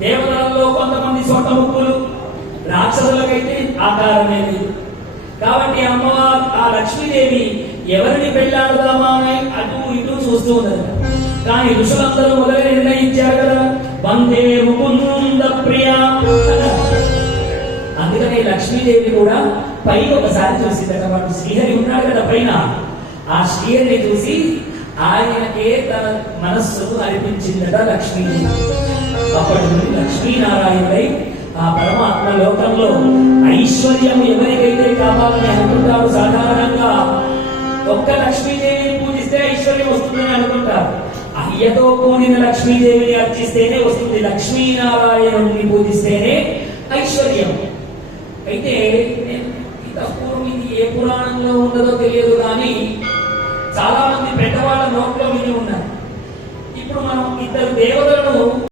దేవతలలో కొంతమంది సొంత ముక్కులు రాక్షసులకైతే ఆకారమేది కాబట్టి అమ్మవారు ఆ లక్ష్మీదేవి ఎవరిని పెళ్ళాడుదామా అని అటు ఇటు చూస్తూ ఉన్నది. కానీ ఋషులందరూ మొదలు నిర్ణయించారు కదా వందే ముకుంద ప్రియ అందుకనే లక్ష్మీదేవి కూడా పైకి ఒకసారి చూసిందట. వాడు శ్రీహరి ఉన్నాడు కదా పైన. ఆ శ్రీహరిని చూసి ఆయనకే తన మనస్సును అర్పించిందట లక్ష్మీదేవి అప్పటి నుండి లక్ష్మీనారాయణుడై ఆ పరమాత్మ లోకంలో ఐశ్వర్యం ఎవరికైతే కావాలని అనుకుంటారు సాధారణంగా ఒక్క లక్ష్మీదేవిని పూజిస్తే ఐశ్వర్యం వస్తుందని అనుకుంటారు. అయ్యతో కూడిన లక్ష్మీదేవిని అర్చిస్తేనే వస్తుంది. లక్ష్మీనారాయణుని పూజిస్తేనే ఐశ్వర్యం. అయితే ఇంత పూర్వం ఇది ఏ పురాణంలో ఉండదో తెలియదు కానీ ఇప్పుడు మనం ఇద్దరు దేవతలను